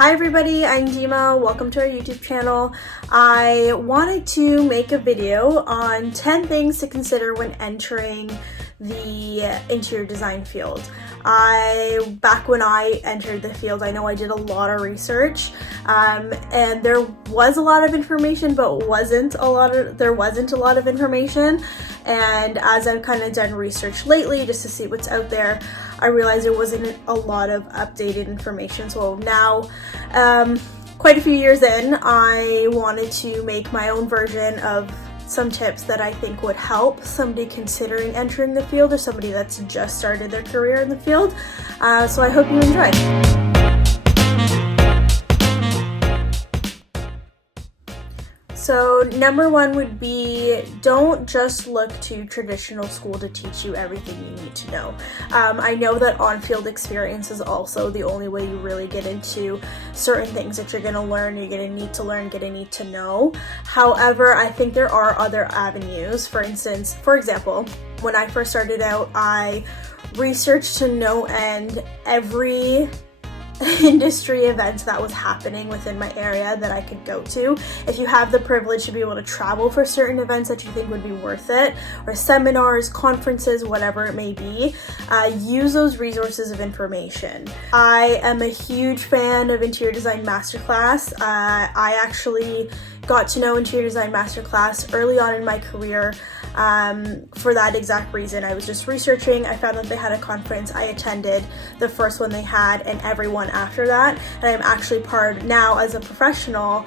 Hi everybody, I'm Dima. Welcome to our YouTube channel. I wanted to make a video on 10 things to consider when entering the interior design field. Back when I entered the field, I know I did a lot of research, and there was a lot of information, but there wasn't a lot of information. And as I've kind of done research lately just to see what's out there, I realized there wasn't a lot of updated information. So now, quite a few years in, I wanted to make my own version of some tips that I think would help somebody considering entering the field or somebody that's just started their career in the field. So I hope you enjoy. So number one would be, don't just look to traditional school to teach you everything you need to know. I know that on-field experience is also the only way you really get into certain things that you're going to learn, you're going to need to learn, going to need to know. However, I think there are other avenues. For example, when I first started out, I researched to no end every industry events that was happening within my area that I could go to. If you have the privilege to be able to travel for certain events that you think would be worth it, or seminars, conferences, whatever it may be, use those resources of information. I am a huge fan of Interior Design Masterclass. I actually got to know Interior Design Masterclass early on in my career. For that exact reason. I was just researching, I found that they had a conference, I attended the first one they had and everyone after that, and I'm actually part now as a professional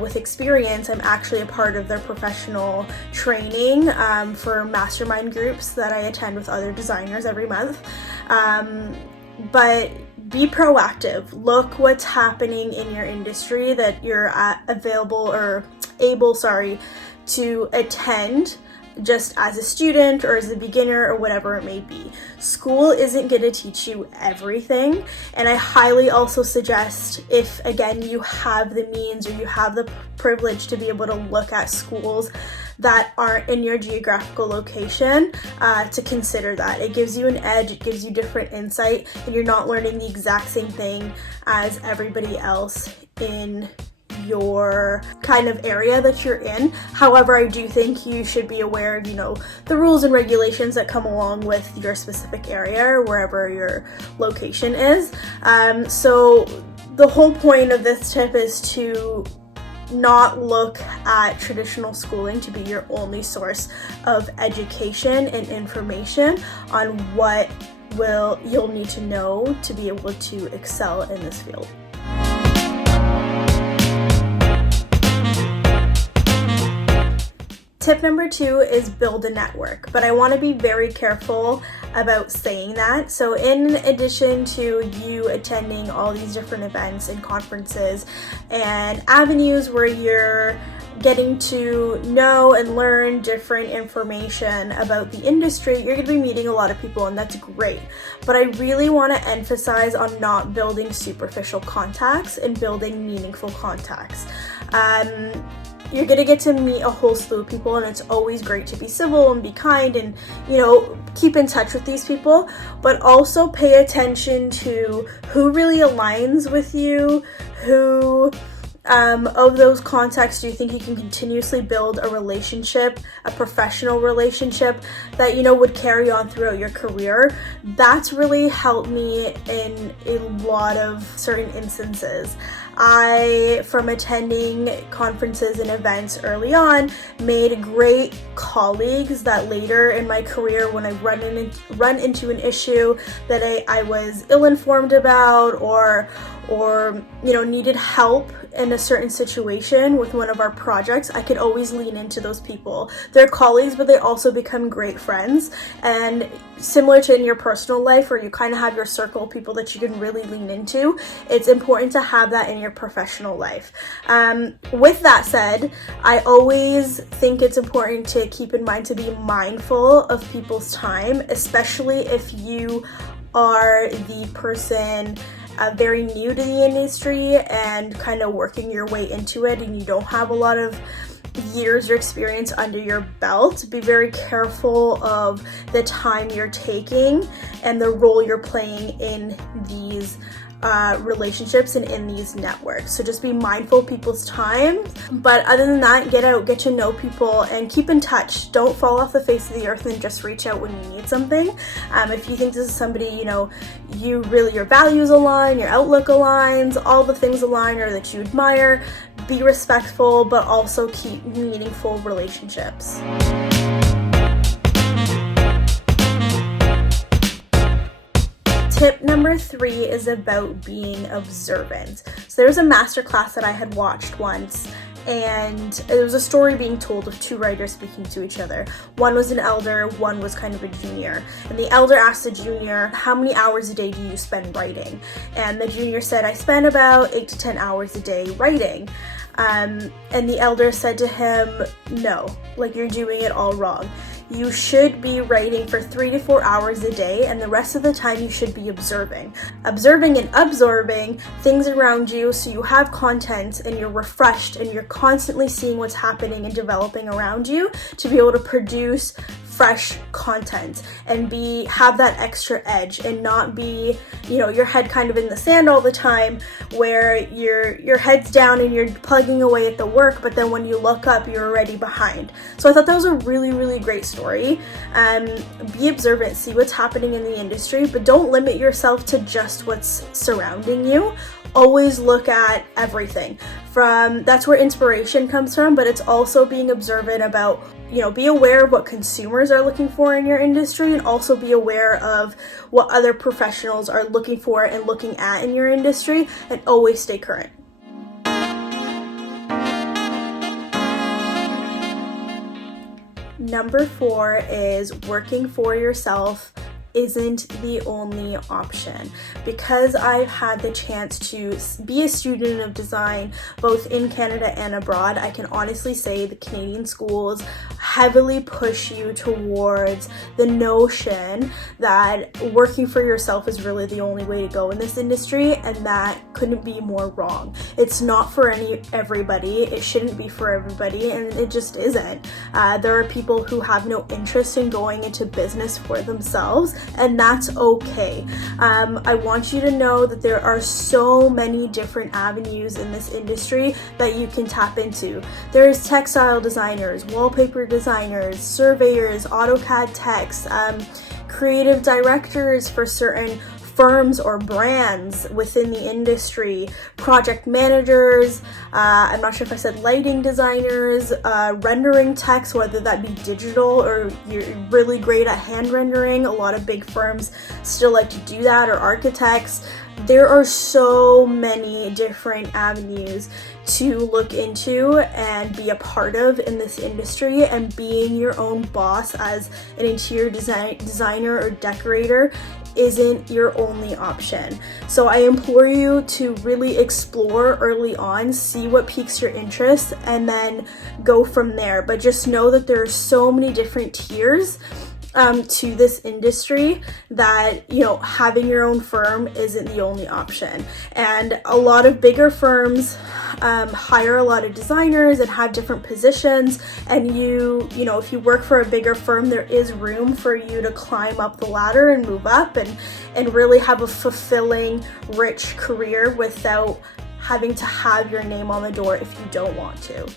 with experience. I'm actually a part of their professional training for mastermind groups that I attend with other designers every month. But be proactive. Look what's happening in your industry that you're able to attend just as a student or as a beginner or whatever it may be. School isn't going to teach you everything, and I highly also suggest, if again you have the means or you have the privilege to be able to look at schools that aren't in your geographical location, to consider that. It gives you an edge, it gives you different insight, and you're not learning the exact same thing as everybody else in your kind of area that you're in. However, I do think you should be aware of, the rules and regulations that come along with your specific area or wherever your location is. So the whole point of this tip is to not look at traditional schooling to be your only source of education and information on what you'll need to know to be able to excel in this field. Tip number 2 is build a network, but I want to be very careful about saying that. So in addition to you attending all these different events and conferences and avenues where you're getting to know and learn different information about the industry, you're going to be meeting a lot of people, and that's great. But I really want to emphasize on not building superficial contacts and building meaningful contacts. You're going to get to meet a whole slew of people, and it's always great to be civil and be kind and, keep in touch with these people, but also pay attention to who really aligns with you, who of those contacts do you think you can continuously build a relationship, a professional relationship that, would carry on throughout your career. That's really helped me in a lot of certain instances. From attending conferences and events early on, made great colleagues that later in my career, when I run into an issue that I was ill-informed about or needed help in a certain situation with one of our projects, I could always lean into those people. They're colleagues, but they also become great friends. And similar to in your personal life, where you kind of have your circle of people that you can really lean into, it's important to have that in your professional life. With that said, I always think it's important to keep in mind to be mindful of people's time, especially if you are the person very new to the industry and kind of working your way into it, and you don't have a lot of years or experience under your belt. Be very careful of the time you're taking and the role you're playing in these relationships and in these networks. So just be mindful of people's time. But other than that, get out, get to know people, and keep in touch. Don't fall off the face of the earth and just reach out when you need something. If you think this is somebody, your values align, your outlook aligns, all the things align or that you admire, be respectful, but also keep meaningful relationships. Tip number 3 is about being observant. So there's a masterclass that I had watched once, and there was a story being told of 2 writers speaking to each other. One was an elder, one was kind of a junior. And the elder asked the junior, how many hours a day do you spend writing? And the junior said, I spend about 8 to 10 hours a day writing. And the elder said to him, no, you're doing it all wrong. You should be writing for 3 to 4 hours a day, and the rest of the time you should be observing and absorbing things around you, so you have content and you're refreshed and you're constantly seeing what's happening and developing around you to be able to produce fresh content and have that extra edge and not be, your head kind of in the sand all the time, where your head's down and you're plugging away at the work, but then when you look up, you're already behind. So I thought that was a really, really great story. Be observant, see what's happening in the industry, but don't limit yourself to just what's surrounding you. Always look at everything. That's where inspiration comes from, but it's also being observant about, be aware of what consumers are looking for in your industry, and also be aware of what other professionals are looking for and looking at in your industry, and always stay current. Number 4 is working for yourself isn't the only option. Because I've had the chance to be a student of design both in Canada and abroad, I can honestly say the Canadian schools heavily push you towards the notion that working for yourself is really the only way to go in this industry, and that couldn't be more wrong. It's not for everybody. It shouldn't be for everybody, and it just isn't. There are people who have no interest in going into business for themselves, and that's okay. I want you to know that there are so many different avenues in this industry that you can tap into. There's textile designers, wallpaper designers, surveyors, AutoCAD techs, creative directors for certain firms or brands within the industry, project managers, I'm not sure if I said lighting designers, rendering techs, whether that be digital or you're really great at hand rendering. A lot of big firms still like to do that, or architects. There are so many different avenues to look into and be a part of in this industry, and being your own boss as an interior designer or decorator isn't your only option. So I implore you to really explore early on, see what piques your interest, and then go from there. But just know that there are so many different tiers to this industry that, having your own firm isn't the only option. And a lot of bigger firms hire a lot of designers and have different positions, and if you work for a bigger firm, there is room for you to climb up the ladder and move up and really have a fulfilling, rich career without having to have your name on the door if you don't want to.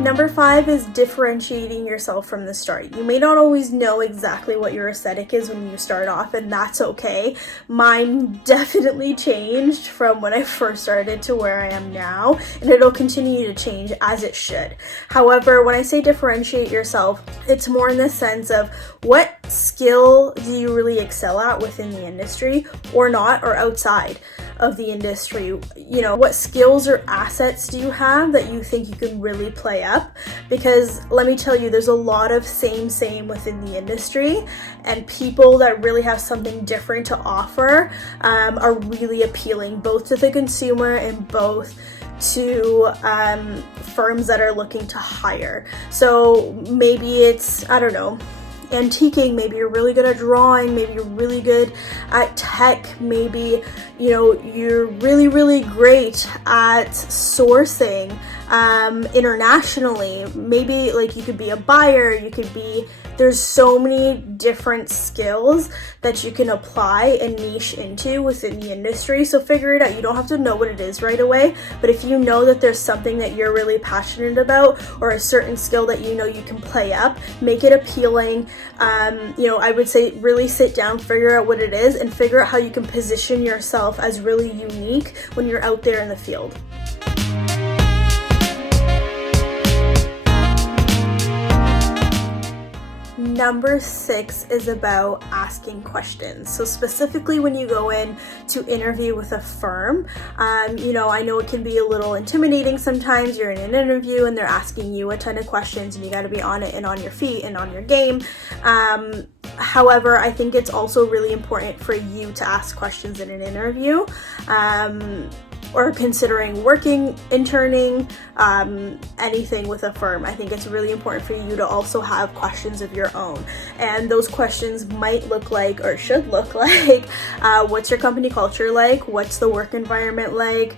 Number 5 is differentiating yourself from the start. You may not always know exactly what your aesthetic is when you start off, and that's okay. Mine definitely changed from when I first started to where I am now, and it'll continue to change as it should. However, when I say differentiate yourself, it's more in the sense of what skill do you really excel at within the industry or not, or outside of the industry. What skills or assets do you have that you think you can really play up? Because let me tell you, there's a lot of same within the industry, and people that really have something different to offer are really appealing both to the consumer and both to firms that are looking to hire. So maybe it's, antiquing, maybe you're really good at drawing, maybe you're really good at tech, maybe you're really great at sourcing internationally. Maybe like you could be a buyer, there's so many different skills that you can apply and niche into within the industry. So figure it out. You don't have to know what it is right away, but if you know that there's something that you're really passionate about or a certain skill that you know you can play up, make it appealing. I would say really sit down, figure out what it is, and figure out how you can position yourself as really unique when you're out there in the field. Number 6 is about asking questions. So specifically when you go in to interview with a firm, I know it can be a little intimidating sometimes. You're in an interview and they're asking you a ton of questions and you got to be on it and on your feet and on your game. However, I think it's also really important for you to ask questions in an interview. Or considering working, interning, anything with a firm. I think it's really important for you to also have questions of your own. And those questions might look like, or should look like, what's your company culture like? What's the work environment like?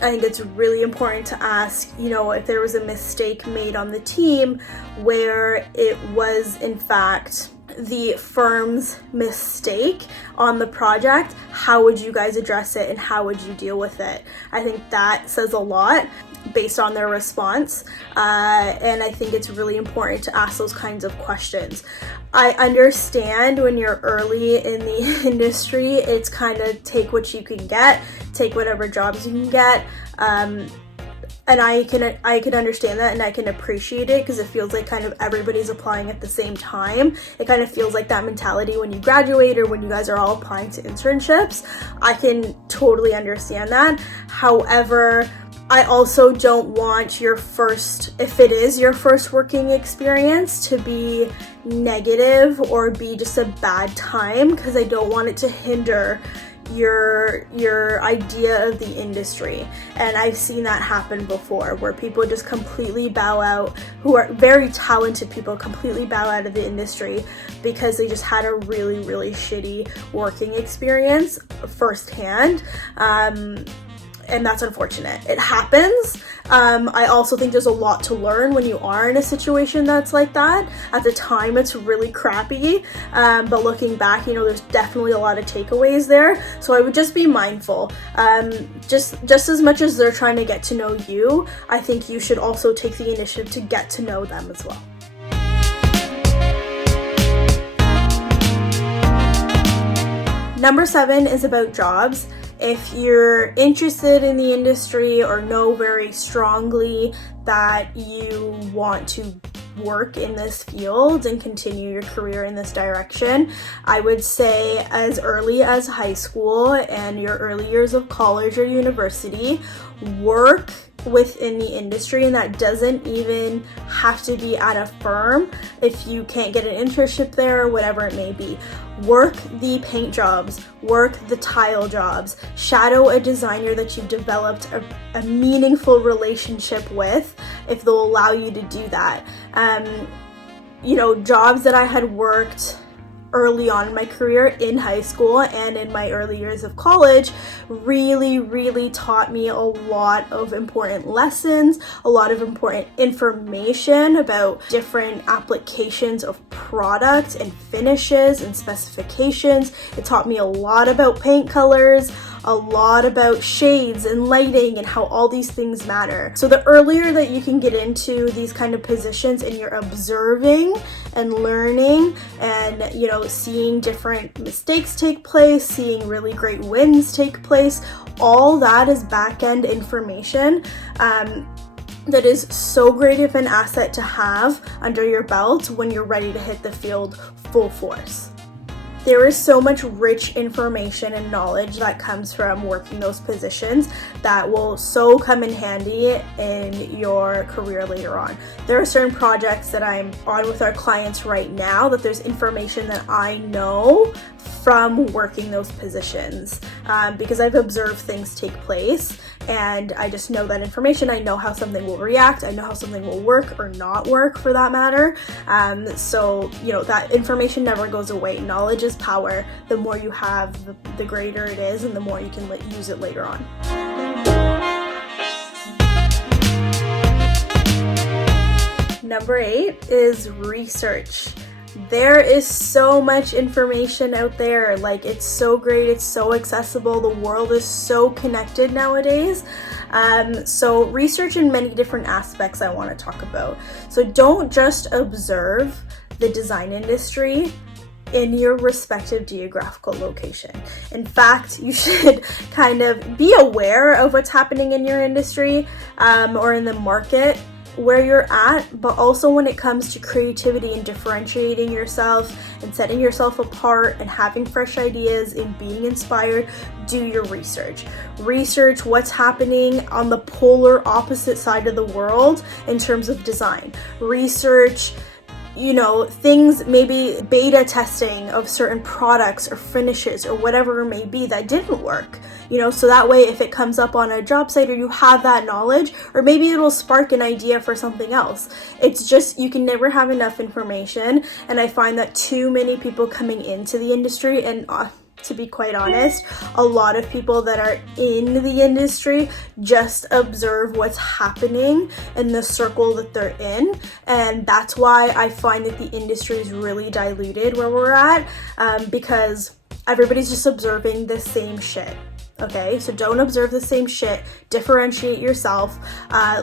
I think it's really important to ask, if there was a mistake made on the team where it was in fact the firm's mistake on the project, how would you guys address it and how would you deal with it? I think that says a lot based on their response, and I think it's really important to ask those kinds of questions. I understand when you're early in the industry, it's kind of take what you can get, take whatever jobs you can get, and I can understand that and I can appreciate it because it feels like kind of everybody's applying at the same time. It kind of feels like that mentality when you graduate or when you guys are all applying to internships. I can totally understand that. However, I also don't want if it is your first working experience, to be negative or be just a bad time, because I don't want it to hinder your idea of the industry. And I've seen that happen before where people just completely bow out, who are very talented people completely bow out of the industry because they just had a really, really shitty working experience firsthand. And that's unfortunate. It happens. I also think there's a lot to learn when you are in a situation that's like that. At the time, it's really crappy, but looking back, there's definitely a lot of takeaways there. So I would just be mindful. Just as much as they're trying to get to know you, I think you should also take the initiative to get to know them as well. Number 7 is about jobs. If you're interested in the industry or know very strongly that you want to work in this field and continue your career in this direction, I would say as early as high school and your early years of college or university, work within the industry, and that doesn't even have to be at a firm. If you can't get an internship there or whatever it may be, work the paint jobs, work the tile jobs, shadow a designer that you've developed a meaningful relationship with, if they'll allow you to do that. Jobs that I had worked early on in my career in high school and in my early years of college really, really taught me a lot of important lessons, a lot of important information about different applications of products and finishes and specifications. It taught me a lot about paint colors, a lot about shades and lighting and how all these things matter. So the earlier that you can get into these kind of positions and you're observing and learning and, seeing different mistakes take place, seeing really great wins take place, all that is back-end information that is so great of an asset to have under your belt when you're ready to hit the field full force. There is so much rich information and knowledge that comes from working those positions that will so come in handy in your career later on. There are certain projects that I'm on with our clients right now that there's information that I know from working those positions because I've observed things take place and I just know that information. I know how something will react. I know how something will work or not work for that matter. So that information never goes away. Knowledge is power. The more you have, the greater it is and the more you can use it later on. Number 8 is research. There is so much information out there. Like, it's so great, it's so accessible. The world is so connected nowadays. So research in many different aspects I want to talk about. So don't just observe the design industry in your respective geographical location. In fact, you should kind of be aware of what's happening in your industry or in the market where you're at, but also when it comes to creativity and differentiating yourself and setting yourself apart and having fresh ideas and being inspired, do your research. Research what's happening on the polar opposite side of the world in terms of design. Research, you know, things, maybe beta testing of certain products or finishes or whatever it may be that didn't work, you know, so that way if it comes up on a job site or you have that knowledge, or maybe it'll spark an idea for something else. It's just, you can never have enough information. And I find that too many people coming into the industry, and to be quite honest, a lot of people that are in the industry just observe what's happening in the circle that they're in, and that's why I find that the industry is really diluted where we're at, because everybody's just observing the same shit. Okay, so don't observe the same shit. Differentiate yourself.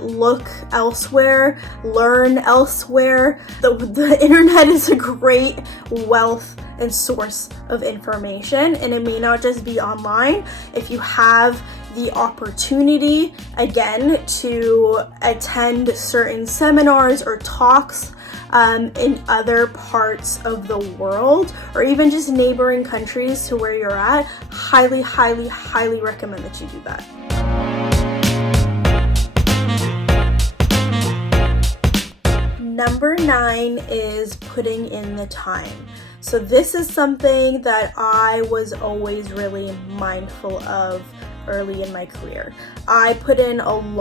Look elsewhere. Learn elsewhere. The internet is a great wealth and source of information, and it may not just be online. If you have the opportunity, again, to attend certain seminars or talks in other parts of the world, or even just neighboring countries to where you're at, highly, highly, highly recommend that you do that. Number 9 is putting in the time. So this is something that I was always really mindful of early in my career. I put in a